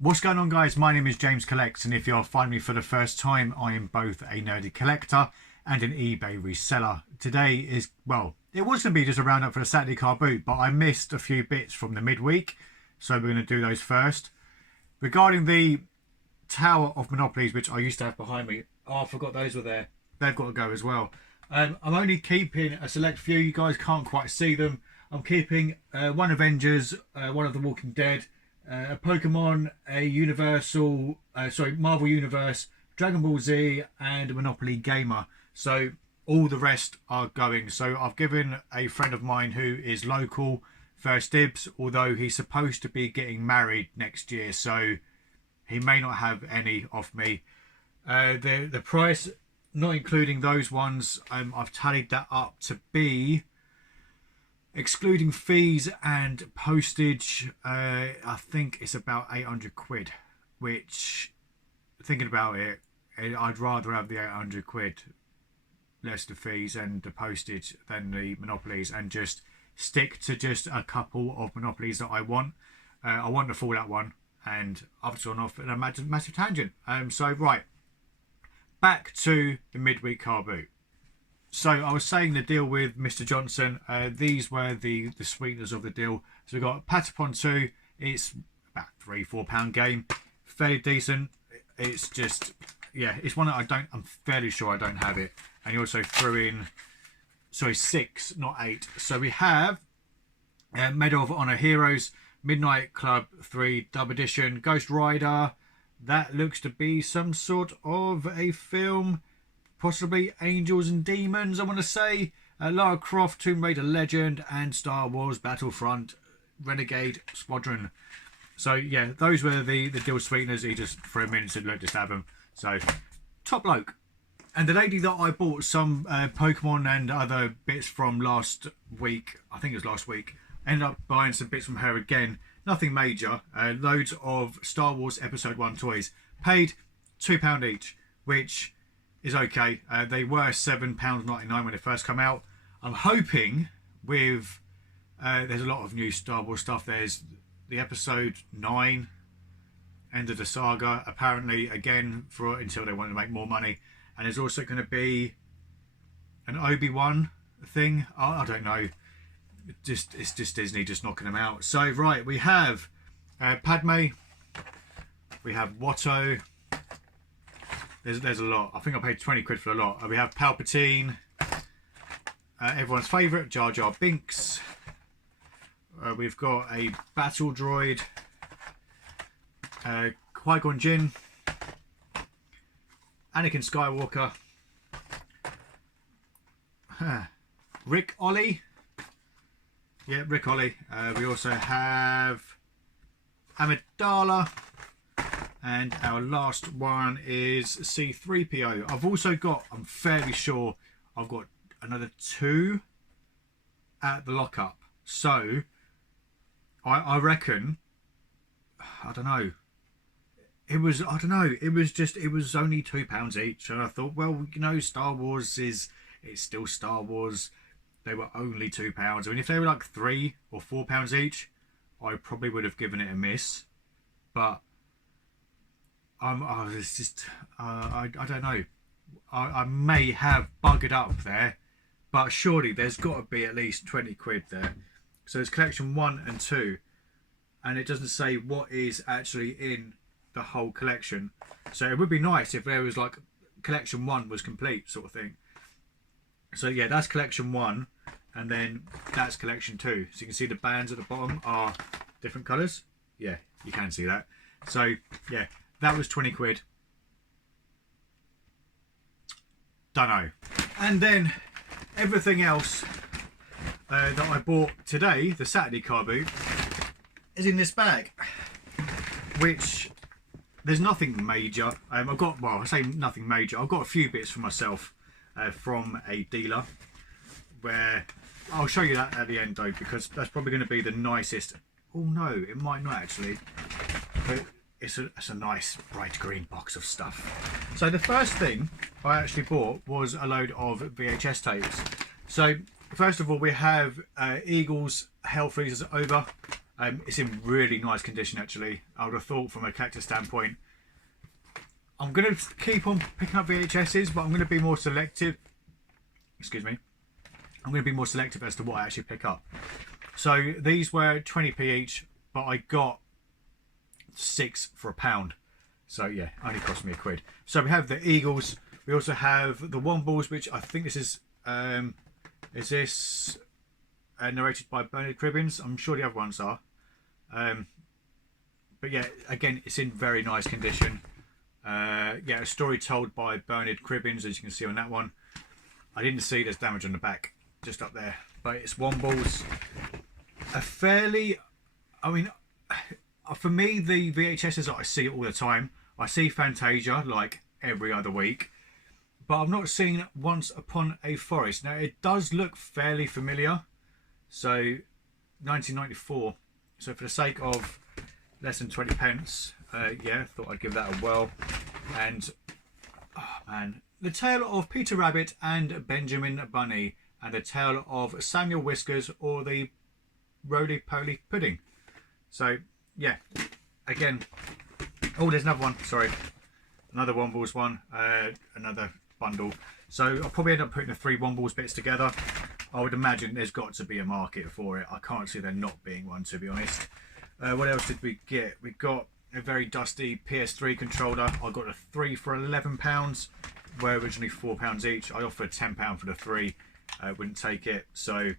What's going on, guys? My name is James Collects, and if you're finding me for the first time, I am both a nerdy collector and an eBay reseller. Today is, well, it was going to be just a roundup for the Saturday Carboot, but I missed a few bits from the midweek, so we're going to do those first. Regarding the Tower of Monopolies, which I used to have behind me, oh, I forgot those were there. They've got to go as well. I'm only keeping a select few. You guys can't quite see them. I'm keeping one Avengers, one of the Walking Dead, a Pokemon, a Marvel Universe, Dragon Ball Z, and a Monopoly Gamer. So all the rest are going. So I've given a friend of mine who is local first dibs, although he's supposed to be getting married next year, so he may not have any off me. The price, not including those ones, I've tallied that up to be, excluding fees and postage, I think it's about 800 quid, which, thinking about it, I'd rather have the 800 quid, less the fees and the postage, than the Monopolies, and just stick to just a couple of Monopolies that I want. I want the Fallout one, and I've gone off in a massive tangent. So, right, back to the midweek car boot. So I was saying the deal with Mr. Johnson, these were the sweeteners of the deal. So we got Patapon 2, it's about £3-4 game, fairly decent. It's just, yeah, it's one that I'm fairly sure I don't have it. And he also threw in, sorry, 6, not 8. So we have Medal of Honor Heroes, Midnight Club 3 Dub Edition, Ghost Rider. That looks to be some sort of a film, possibly Angels and Demons, I want to say. Lara Croft, Tomb Raider Legend, and Star Wars Battlefront Renegade Squadron. So yeah, those were the deal sweeteners. He just threw them in and said, look, just have them. So, top bloke. And the lady that I bought some Pokemon and other bits from last week, I think it was last week, ended up buying some bits from her again. Nothing major. Loads of Star Wars Episode 1 toys. Paid £2 each, which is okay. They were £7.99 when they first come out. I'm hoping with... there's a lot of new Star Wars stuff. There's the Episode 9, End of the Saga, apparently, again, for until they want to make more money. And there's also going to be an Obi-Wan thing. I don't know. It's just Disney just knocking them out. So, right, we have Padme. We have Watto. There's a lot. I think I paid 20 quid for a lot. We have Palpatine. Everyone's favourite, Jar Jar Binks. We've got a Battle Droid. Qui-Gon Jinn. Anakin Skywalker. Rick Ollie. Yeah, Rick Ollie. We also have Amidala. And our last one is C-3PO. I've also got, I'm fairly sure, I've got another 2 at the lockup. So, I reckon, I don't know. It was only £2 each. And I thought, well, you know, Star Wars it's still Star Wars. They were only £2. I mean, if they were like £3 or £4 each, I probably would have given it a miss. But it's just, I don't know. I may have buggered up there, but surely there's got to be at least 20 quid there. So it's collection 1 and 2, and it doesn't say what is actually in the whole collection. So it would be nice if there was like collection 1 was complete sort of thing. So yeah, that's collection 1, and then that's collection 2. So you can see the bands at the bottom are different colours. Yeah, you can see that. So yeah, that was 20 quid. Dunno. And then everything else that I bought today, the Saturday car boot, is in this bag, which there's nothing major. I've got, well, I say nothing major. I've got a few bits for myself from a dealer, where I'll show you that at the end though, because that's probably going to be the nicest. Oh no, it might not actually. But it's a nice bright green box of stuff. So the first thing I actually bought was a load of VHS tapes. So first of all, we have Eagles Hell Freezers Over. It's in really nice condition actually. I would have thought from a collector standpoint. I'm going to keep on picking up VHSs, but I'm going to be more selective. Excuse me. I'm going to be more selective as to what I actually pick up. So these were 20p each, but I got 6 for £1. So yeah, only cost me £1. So we have the Eagles. We also have the Wombles, which I think this is this narrated by Bernard Cribbins? I'm sure the other ones are. But yeah, again, it's in very nice condition. Yeah, a story told by Bernard Cribbins, as you can see on that one. I didn't see there's damage on the back, just up there. But it's Wombles. A fairly, I mean, for me, the VHSs that I see all the time, I see Fantasia like every other week. But I've not seen Once Upon a Forest. Now, it does look fairly familiar. So, 1994. So, for the sake of less than 20 pence, yeah, thought I'd give that a whirl. And, oh man, The Tale of Peter Rabbit and Benjamin Bunny, and The Tale of Samuel Whiskers or the Roly-Poly Pudding. So, yeah, again, oh, there's another one, sorry. Another Wombles one, another bundle. So I'll probably end up putting the 3 Wombles bits together. I would imagine there's got to be a market for it. I can't see there not being one, to be honest. What else did we get? We got a very dusty PS3 controller. I got a 3 for £11, where originally £4 each. I offered £10 for the 3. Wouldn't take it. So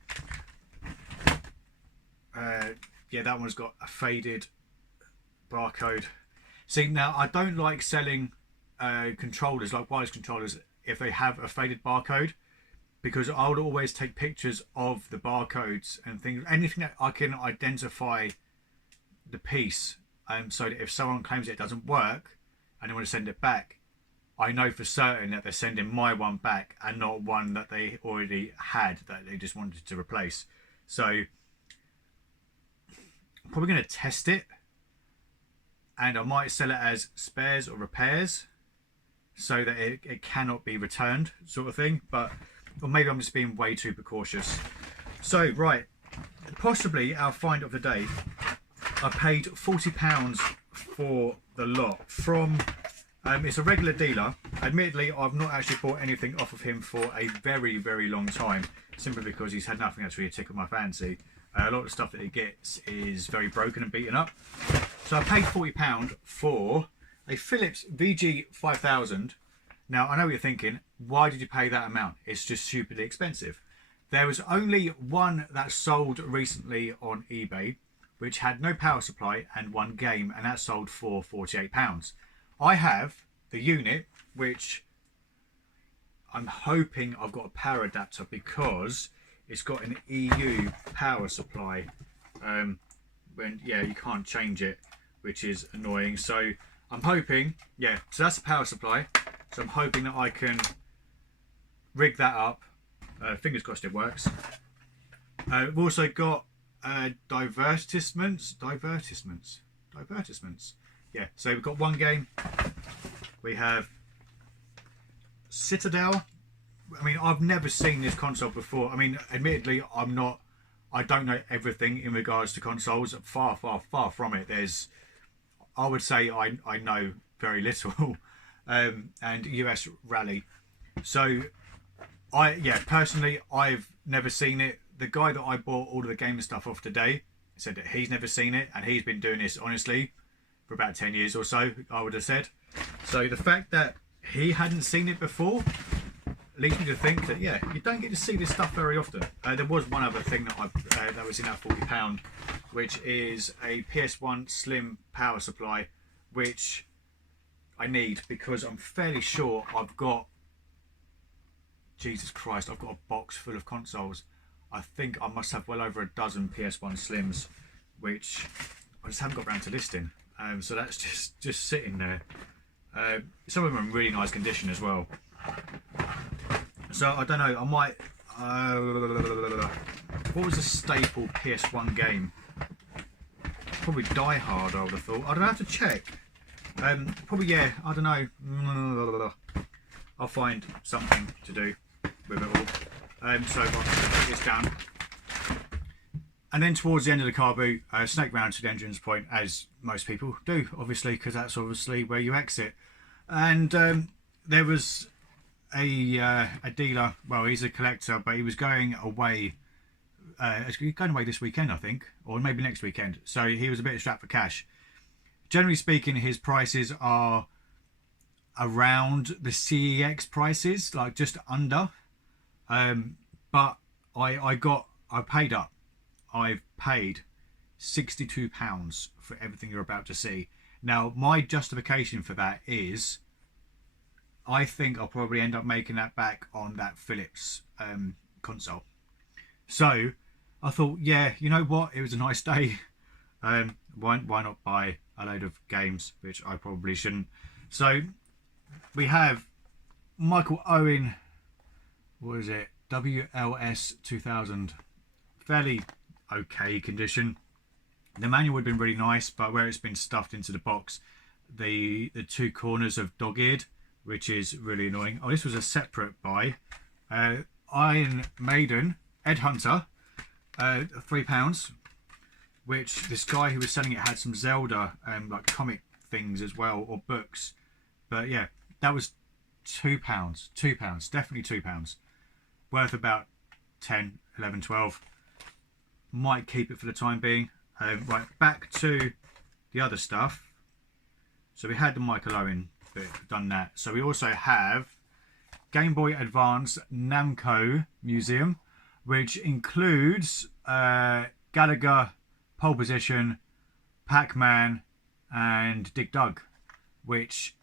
yeah, that one's got a faded barcode. See, now I don't like selling controllers, like wireless controllers, if they have a faded barcode, because I would always take pictures of the barcodes and things, anything that I can identify the piece, so that if someone claims it doesn't work and they want to send it back, I know for certain that they're sending my one back and not one that they already had that they just wanted to replace. So I'm probably going to test it, and I might sell it as spares or repairs so that it cannot be returned, sort of thing. But, or maybe I'm just being way too precautious. So, right, possibly our find of the day. I paid £40 for the lot from, it's a regular dealer. Admittedly, I've not actually bought anything off of him for a very, very long time, simply because he's had nothing that's really tickled my fancy. A lot of the stuff that he gets is very broken and beaten up. So I paid £40 for a Philips VG5000. Now, I know what you're thinking, why did you pay that amount? It's just stupidly expensive. There was only one that sold recently on eBay, which had no power supply and one game, and that sold for £48. I have the unit, which I'm hoping I've got a power adapter, because it's got an EU power supply. Yeah, you can't change it, which is annoying. So I'm hoping, yeah, so that's the power supply. So I'm hoping that I can rig that up. Fingers crossed it works. We've also got divertissements. Yeah, so we've got one game. We have Citadel. I mean, I've never seen this console before. I mean, admittedly, I don't know everything in regards to consoles. Far, far, far from it. I would say I know very little. And US Rally. So, personally, I've never seen it. The guy that I bought all of the game stuff off today said that he's never seen it, and he's been doing this, honestly, for about 10 years or so, I would have said. So the fact that he hadn't seen it before leads me to think that, yeah, you don't get to see this stuff very often. There was one other thing that that was in that £40, which is a PS1 Slim power supply, which I need because I'm fairly sure I've got, Jesus Christ, I've got a box full of consoles. I think I must have well over a dozen PS1 Slims, which I just haven't got around to listing. So that's just sitting there. Some of them are in really nice condition as well. So I don't know, I might... what was a staple PS1 game? Probably Die Hard, I would have thought. I don't have to check. Probably, yeah, I don't know. I'll find something to do with it all. So I'll put this down. And then towards the end of the car boot, I snaked round to the entrance point, as most people do, obviously, because that's obviously where you exit. And there was a dealer. Well, he's a collector, but he was going away. He's going away this weekend, I think, or maybe next weekend. So he was a bit strapped for cash. Generally speaking, his prices are around the CEX prices, like just under. But I paid up. I've paid £62 for everything you're about to see. Now, my justification for that is I think I'll probably end up making that back on that Philips console. So I thought, yeah, you know what? It was a nice day. Why not buy a load of games, which I probably shouldn't. So we have Michael Owen, what is it? WLS 2000. Fairly okay condition. The manual would have been really nice, but where it's been stuffed into the box, the two corners have dog-eared, which is really annoying. Oh, this was a separate buy. Iron Maiden, Ed Hunter, £3, which this guy who was selling it had some Zelda like comic things as well, or books. But yeah, that was £2. £2, definitely £2. Worth about 10, 11, 12. Might keep it for the time being. Right, back to the other stuff. So we had the Michael Owen bit, done that. So we also have Game Boy Advance Namco Museum, which includes Gallagher, Pole Position, Pac-Man, and Dig Dug, which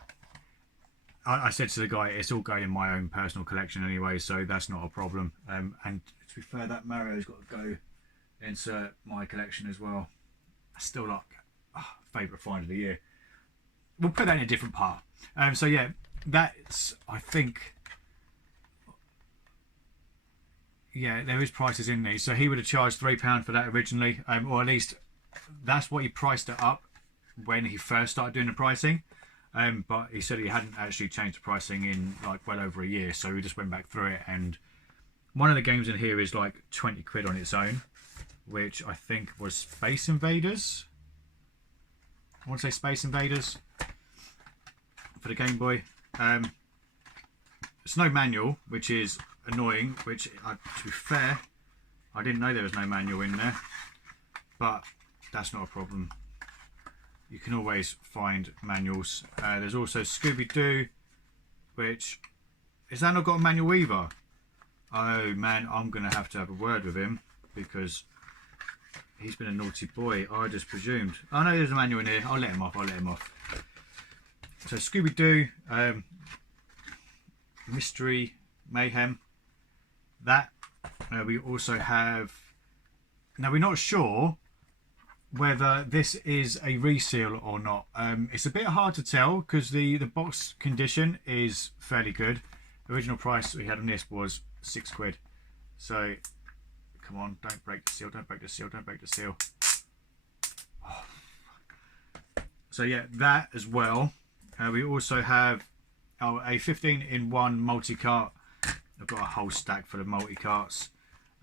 I said to the guy, it's all going in my own personal collection anyway, so that's not a problem. And to be fair, that Mario's got to go into my collection as well. I still like favourite find of the year. We'll put that in a different part. So yeah, that's, I think, yeah, there is prices in these. So he would have charged £3 for that originally, or at least that's what he priced it up when he first started doing the pricing. But he said he hadn't actually changed the pricing in like well over a year, so we just went back through it, and one of the games in here is like 20 quid on its own, which I think was Space Invaders. I want to say Space Invaders for the Game Boy. It's no manual, which is annoying, which to be fair, I didn't know there was no manual in there, but that's not a problem. You can always find manuals. There's also Scooby-Doo, which, is that not got a manual either? Oh man, I'm going to have a word with him, because he's been a naughty boy, I just presumed. Oh no, there's a manual in here. I'll let him off. So Scooby-Doo, Mystery Mayhem. That. We also have... Now we're not sure whether this is a reseal or not. It's a bit hard to tell because the box condition is fairly good. The original price we had on this was £6. So come on, don't break the seal, don't break the seal, don't break the seal. Oh. So yeah, that as well. We also have a 15-in-1 multi-cart. I've got a whole stack full of multi-carts.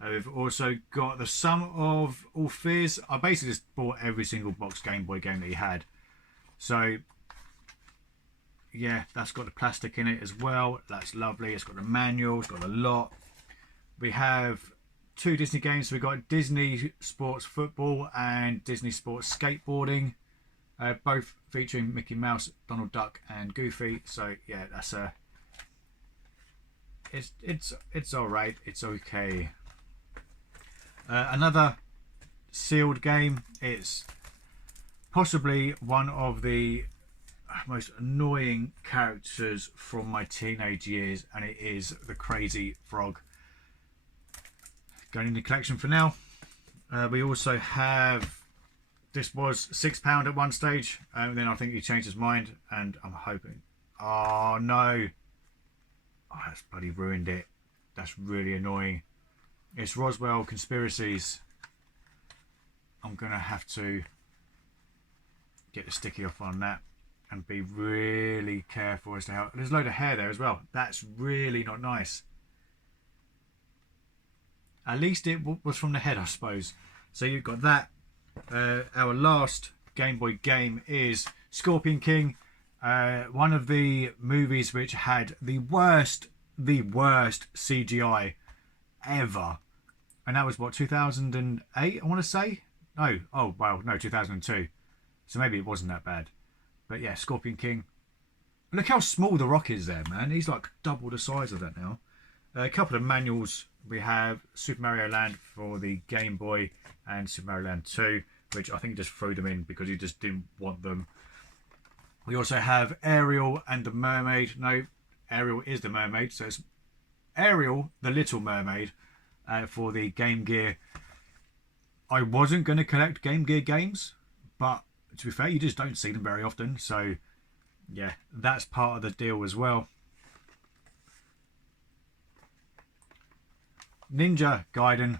We've also got the Sum of All Fears. I basically just bought every single box Game Boy game that he had. So, yeah, that's got the plastic in it as well. That's lovely. It's got the manual. It's got a lot. We have 2 Disney games. So we've got Disney Sports Football and Disney Sports Skateboarding. Both featuring Mickey Mouse, Donald Duck and Goofy. So, yeah, that's a... It's alright. It's okay. Another sealed game. It's possibly one of the most annoying characters from my teenage years, and it is the Crazy Frog. Going in the collection for now. We also have... This was £6 at one stage, and then I think he changed his mind, and I'm hoping... Oh no! Oh, that's bloody ruined it. That's really annoying. It's Roswell Conspiracies. I'm going to have to get the sticky off on that and be really careful as to how... There's a load of hair there as well. That's really not nice. At least it was from the head, I suppose. So you've got that. Our last Game Boy game is Scorpion King, one of the movies which had the worst CGI ever, and that was what, 2008, I want to say. No, oh well, no, 2002. So maybe it wasn't that bad. But yeah, Scorpion King. Look how small the Rock is there, man. He's like double the size of that now. A couple of manuals. We have Super Mario Land for the Game Boy and Super Mario Land 2, which I think just threw them in because he just didn't want them. We also have Ariel and the Mermaid. No, Ariel is the mermaid, so it's Ariel, the Little Mermaid, for the Game Gear. I wasn't going to collect Game Gear games, but to be fair, you just don't see them very often. So yeah, that's part of the deal as well. Ninja Gaiden,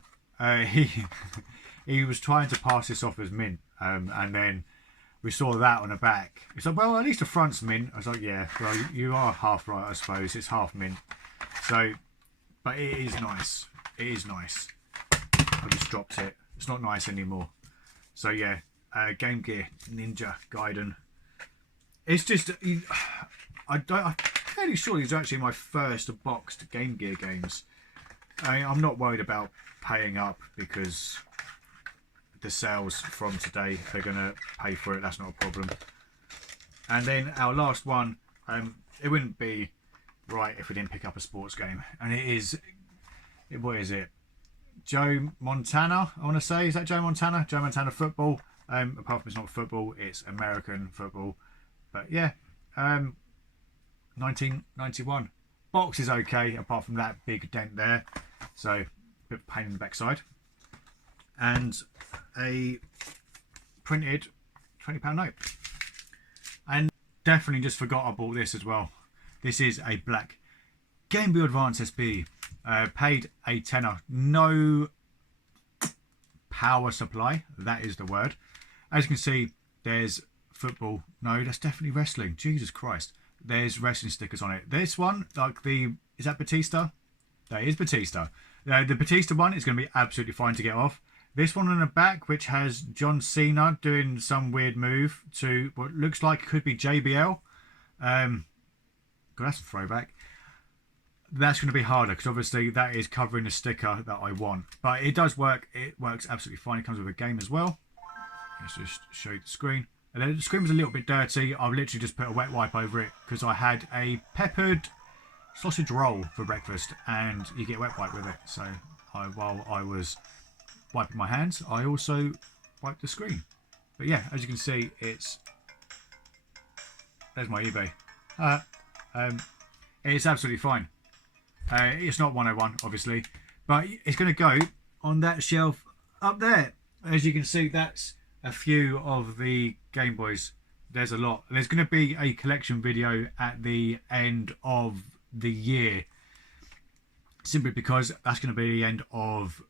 he was trying to pass this off as mint, and then we saw that on the back. It's like, well, at least the front's mint. I was like, yeah, well, you are half right, I suppose. It's half mint. So, but it is nice. It is nice. I just dropped it. It's not nice anymore. So yeah, Game Gear Ninja Gaiden. It's just, I'm fairly sure these are actually my first boxed Game Gear games. I'm not worried about paying up because the sales from today, they're going to pay for it. That's not a problem. And then our last one, it wouldn't be right if we didn't pick up a sports game. And it is, what is it? Joe Montana, I want to say. Is that Joe Montana? Joe Montana football. Apart from it's not football, it's American football. But yeah, 1991. Box is okay, apart from that big dent there. So, a bit of pain in the backside. And a printed £20 note. And definitely just forgot I bought this as well. This is a black Game Boy Advance SP. Paid a tenner. No power supply. That is the word. As you can see, there's football. No, that's definitely wrestling. Jesus Christ. There's wrestling stickers on it. This one, like the... Is that Batista? That is Batista. The Batista one is going to be absolutely fine to get off. This one on the back, which has John Cena doing some weird move to what looks like could be JBL. God, that's a throwback. That's going to be harder because obviously that is covering the sticker that I want. But it does work. It works absolutely fine. It comes with a game as well. Let's just show you the screen. And then the screen was a little bit dirty. I've literally just put a wet wipe over it because I had a peppered sausage roll for breakfast and you get wet wipe with it. So while I was wiping my hands, I also wiped the screen. But yeah, as you can see, there's my eBay. It's absolutely fine. It's not 101 obviously, but it's going to go on that shelf up there. As you can see, that's a few of the Game Boys. There's a lot. There's going to be a collection video at the end of the year, simply because that's going to be the end of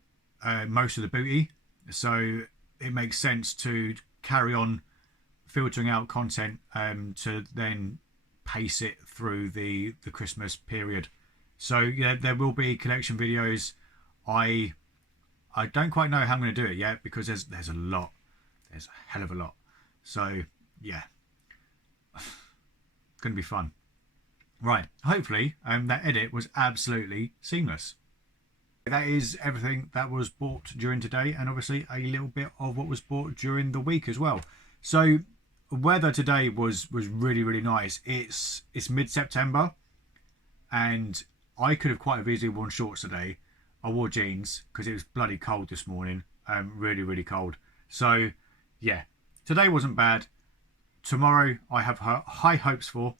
most of the booty, so it makes sense to carry on filtering out content to then pace it through the Christmas period. So yeah, there will be collection videos. I don't quite know how I'm going to do it yet because there's a lot. There's a hell of a lot. So yeah, it's going to be fun. Right, hopefully that edit was absolutely seamless. That is everything that was bought during today, and obviously a little bit of what was bought during the week as well. So weather today was really, really nice. It's mid-September and I could have quite have easily worn shorts today. I wore jeans because it was bloody cold this morning. Really, really cold. So yeah, today wasn't bad. Tomorrow I have high hopes for.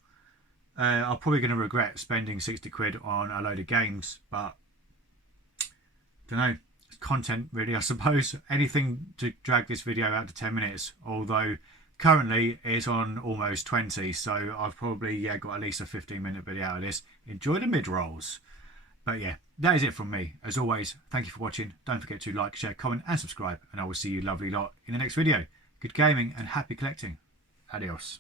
I'm probably going to regret spending 60 quid on a load of games, but don't know. It's content really, I suppose. Anything to drag this video out to 10 minutes, although currently it's on almost 20, so I've probably got at least a 15-minute video out of this. Enjoy the mid-rolls. But yeah, that is it from me. As always, thank you for watching. Don't forget to like, share, comment and subscribe, and I will see you lovely lot in the next video. Good gaming and happy collecting. Adios.